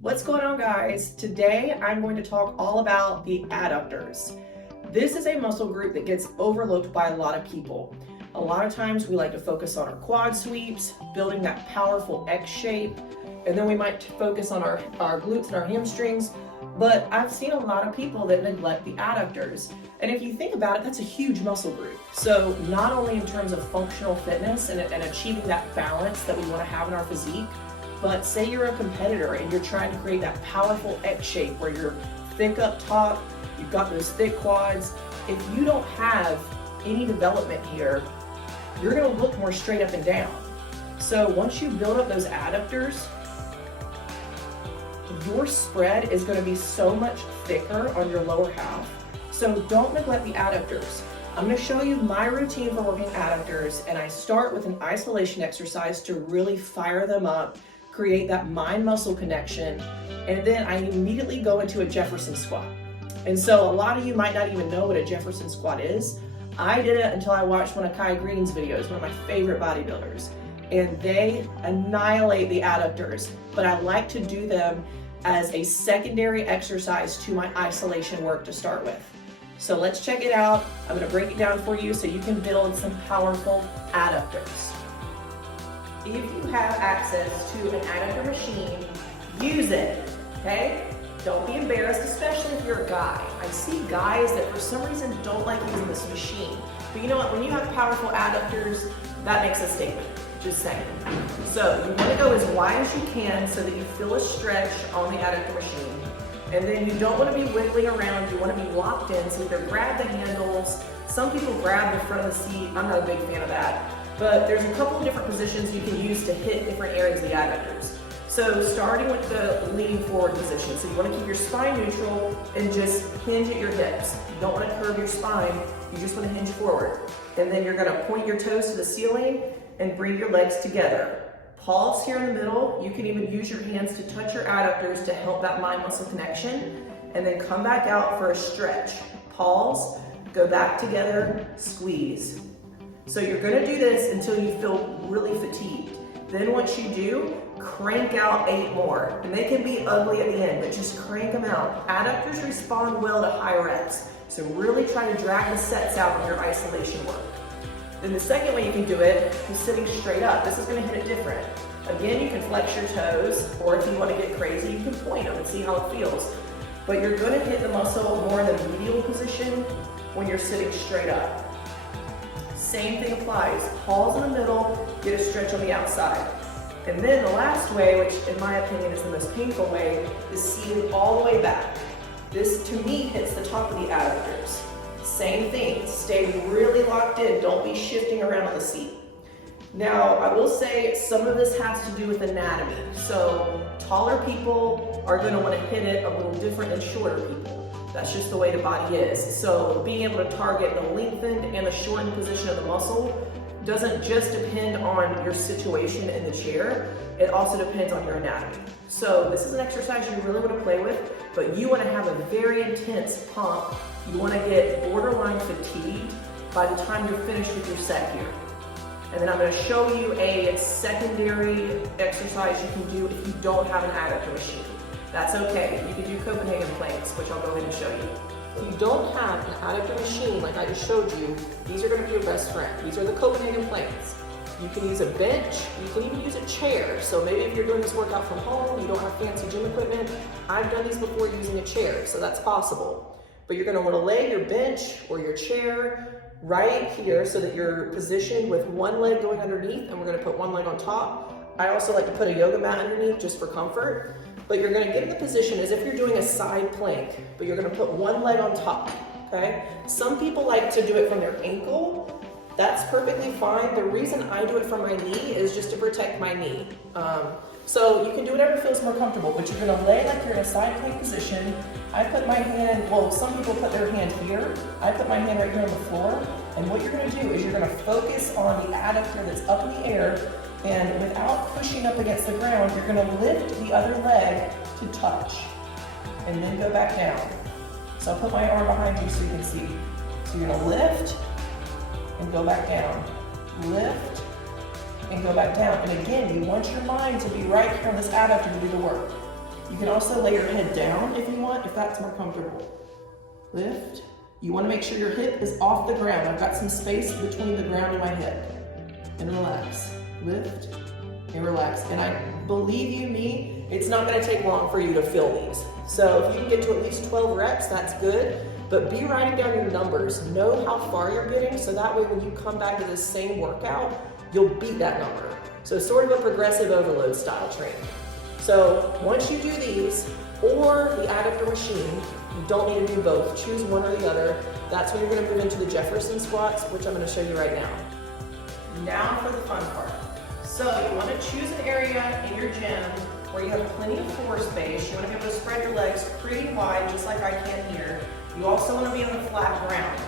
What's going on, guys? Today I'm going to talk all about the adductors. This is a muscle group that gets overlooked by a lot of people. A lot of times we like to focus on our quad sweeps, building that powerful X shape, and then we might focus on our glutes and our hamstrings, but I've seen a lot of people that neglect the adductors. And if you think about it, that's a huge muscle group. So not only in terms of functional fitness and achieving that balance that we want to have in our physique, but say you're a competitor and you're trying to create that powerful X shape where you're thick up top, you've got those thick quads. If you don't have any development here, you're gonna look more straight up and down. So once you build up those adductors, your spread is gonna be so much thicker on your lower half. So don't neglect the adductors. I'm gonna show you my routine for working adductors, and I start with an isolation exercise to really fire them up, create that mind-muscle connection, and then I immediately go into a Jefferson squat. And so a lot of you might not even know what a Jefferson squat is. I didn't until I watched one of Kai Green's videos, one of my favorite bodybuilders, and they annihilate the adductors, but I like to do them as a secondary exercise to my isolation work to start with. So let's check it out. I'm gonna break it down for you so you can build some powerful adductors. If you have access to an adductor machine, use it, okay? Don't be embarrassed, especially if you're a guy. I see guys that for some reason don't like using this machine. But you know what, when you have powerful adductors, that makes a statement, just saying. So you wanna go as wide as you can so that you feel a stretch on the adductor machine. And then you don't wanna be wiggling around, you wanna be locked in, so either grab the handles. Some people grab the front of the seat, I'm not a big fan of that. But there's a couple of different positions you can use to hit different areas of the adductors. So starting with the leaning forward position. So you want to keep your spine neutral and just hinge at your hips. You don't want to curve your spine, you just want to hinge forward. And then you're going to point your toes to the ceiling and bring your legs together. Pause here in the middle. You can even use your hands to touch your adductors to help that mind-muscle connection. And then come back out for a stretch. Pause, go back together, squeeze. So you're gonna do this until you feel really fatigued. Then once you do, crank out 8 more. And they can be ugly at the end, but just crank them out. Adductors respond well to high reps. So really try to drag the sets out on your isolation work. Then the second way you can do it is sitting straight up. This is gonna hit it different. Again, you can flex your toes, or if you wanna get crazy, you can point them and see how it feels. But you're gonna hit the muscle more in the medial position when you're sitting straight up. Same thing applies. Pause in the middle, get a stretch on the outside. And then the last way, which in my opinion is the most painful way, is seated all the way back. This, to me, hits the top of the adductors. Same thing, stay really locked in, don't be shifting around on the seat. Now, I will say some of this has to do with anatomy. So taller people are gonna wanna hit it a little different than shorter people. That's just the way the body is. So being able to target the lengthened and the shortened position of the muscle doesn't just depend on your situation in the chair, it also depends on your anatomy. So this is an exercise you really want to play with, but you want to have a very intense pump. You want to get borderline fatigued by the time you're finished with your set here. And then I'm going to show you a secondary exercise you can do if you don't have an adductor machine. That's okay. You can do Copenhagen planks, which I'll go ahead and show you. If you don't have an adductor machine like I just showed you, these are going to be your best friend. These are the Copenhagen planks. You can use a bench, you can even use a chair. So maybe if you're doing this workout from home, you don't have fancy gym equipment, I've done these before using a chair, so that's possible. But you're going to want to lay your bench or your chair right here so that you're positioned with one leg going underneath, and we're going to put one leg on top. I also like to put a yoga mat underneath just for comfort. But you're gonna get in the position as if you're doing a side plank, but you're gonna put one leg on top, okay? Some people like to do it from their ankle. That's perfectly fine. The reason I do it from my knee is just to protect my knee. So you can do whatever feels more comfortable, but you're gonna lay like you're in a side plank position. I put my hand, well, some people put their hand here. I put my hand right here on the floor. And what you're gonna do is you're gonna focus on the adductor that's up in the air, and without pushing up against the ground, you're gonna lift the other leg to touch, and then go back down. So I'll put my arm behind you so you can see. So you're gonna lift, and go back down. Lift, and go back down. And again, you want your mind to be right here on this adductor to do the work. You can also lay your head down if you want, if that's more comfortable. Lift. You want to make sure your hip is off the ground. I've got some space between the ground and my head. And relax. Lift and relax. And I believe you me, it's not going to take long for you to feel these. So if you can get to at least 12 reps, that's good. But be writing down your numbers. Know how far you're getting, so that way when you come back to this same workout, you'll beat that number. So sort of a progressive overload style training. So once you do these, or the adductor machine, you don't need to do both. Choose one or the other. That's when you're going to move into the Jefferson squats, which I'm going to show you right now. Now for the fun part. So you want to choose an area in your gym where you have plenty of floor space. You want to be able to spread your legs pretty wide, just like I can here. You also want to be on the flat ground.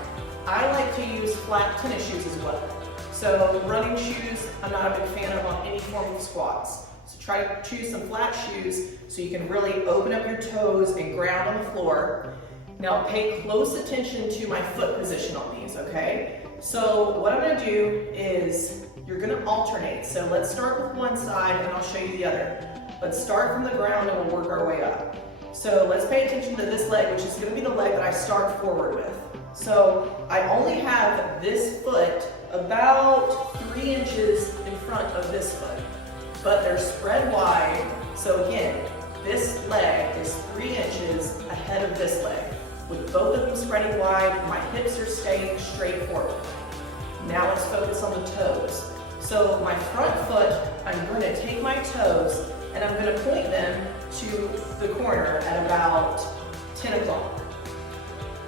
I like to use flat tennis shoes as well. So running shoes, I'm not a big fan of on any form of squats. So try to choose some flat shoes so you can really open up your toes and ground on the floor. Now pay close attention to my foot position on these, okay? So what I'm going to do is you're going to alternate. So let's start with one side and I'll show you the other. Let's start from the ground and we'll work our way up. So let's pay attention to this leg, which is going to be the leg that I start forward with. So I only have this foot about 3 inches in front of this foot, but they're spread wide. So again, this leg is 3 inches ahead of this leg. With both of them spreading wide, my hips are staying straight forward. Now let's focus on the toes. So my front foot, I'm going to take my toes and I'm going to point them to the corner at about 10 o'clock.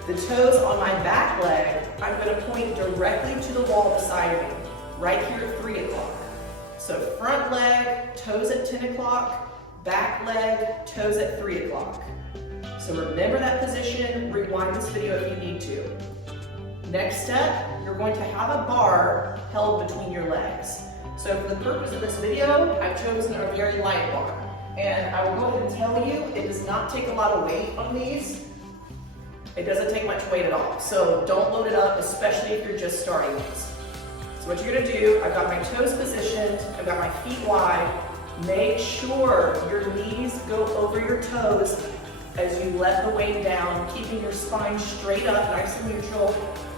The toes on my back leg, I'm going to point directly to the wall beside me, right here at 3 o'clock. So front leg, toes at 10 o'clock, back leg, toes at 3 o'clock. So remember that position, rewind this video if you need to. Next step, you're going to have a bar held between your legs. So for the purpose of this video, I've chosen a very light bar. And I will go ahead and tell you, it does not take a lot of weight on these. It doesn't take much weight at all. So don't load it up, especially if you're just starting these. So what you're gonna do, I've got my toes positioned, I've got my feet wide. Make sure your knees go over your toes as you let the weight down, keeping your spine straight up, nice and neutral.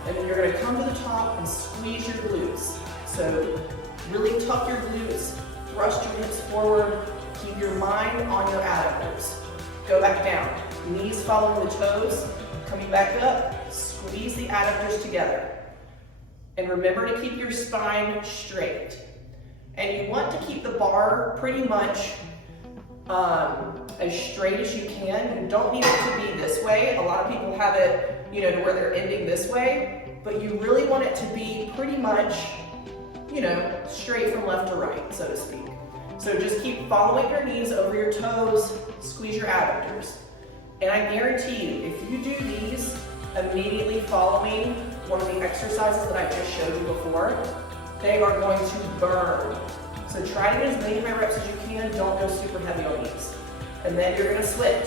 And then you're gonna come to the top and squeeze your glutes. So really tuck your glutes, thrust your hips forward, keep your mind on your adductors. Go back down, knees following the toes, coming back up, squeeze the adductors together. And remember to keep your spine straight. And you want to keep the bar pretty much as straight as you can. You don't need it to be this way. A lot of people have it, to where they're ending this way, but you really want it to be pretty much, straight from left to right, so to speak. So just keep following your knees over your toes, squeeze your adductors. And I guarantee you, if you do these immediately following one of the exercises that I just showed you before, they are going to burn. So try to get as many high reps as you can, don't go super heavy on these. And then you're gonna switch.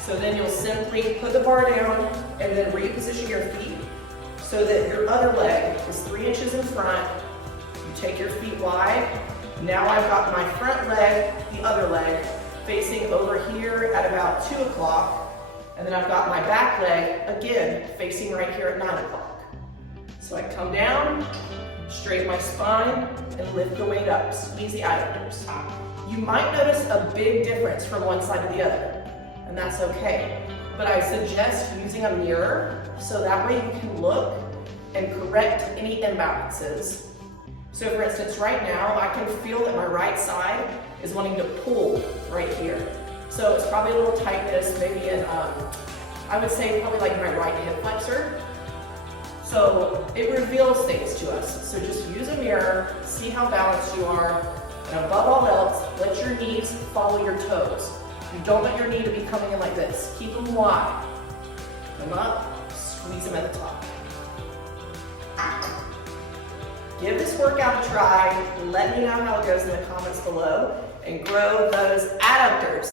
So then you'll simply put the bar down and then reposition your feet so that your other leg is 3 inches in front. You take your feet wide. Now I've got my front leg, the other leg, facing over here at about 2 o'clock. And then I've got my back leg, again, facing right here at 9 o'clock. So I come down, straighten my spine, and lift the weight up. Squeeze the adductors. You might notice a big difference from one side to the other, and that's okay. But I suggest using a mirror so that way you can look and correct any imbalances. So for instance, right now, I can feel that my right side is wanting to pull right here. So it's probably a little tightness, maybe in, I would say probably like my right hip flexor. So it reveals things to us. So just use a mirror, see how balanced you are, and above all else, let your knees follow your toes. You don't want your knee to be coming in like this. Keep them wide. Come up, squeeze them at the top. Give this workout a try. Let me know how it goes in the comments below, and grow those adductors.